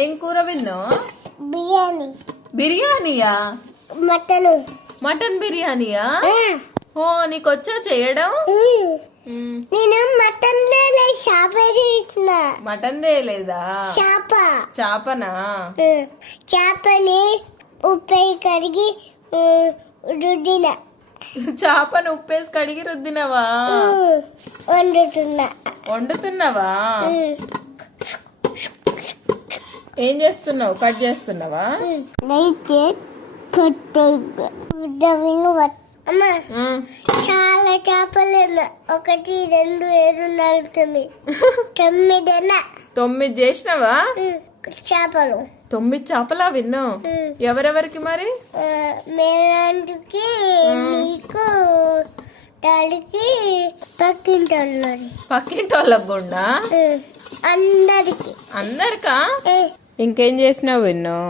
ఏం కూర విన్నో? బిర్యానీ. బిర్యానీయా? మటన్ బిర్యానీయా? ఓ, నీకు వచ్చా చేయడం? నేను మటన్ చేసిన. మటన్ తేలేదా? చేపనా? చేపని ఉప్పు కడిగి రుద్దిన. చేపను ఉప్పేసి కడిగి రుద్దినవా? వండుతున్నావా? ఏం చేస్తున్నావు? కట్ చేస్తున్నావా? చాలా చేపలు. 1 2 7 4 9 9 చేసినవా? చేపలు. 9 చేపలా విన్ను? ఎవరెవరికి మరి? మేడానికి, నీకు, డాడీకి, పక్కింటి వాళ్ళకు కూడా? అందరికి. అందరికా? ఇంకేం చేసినావు విన్ను?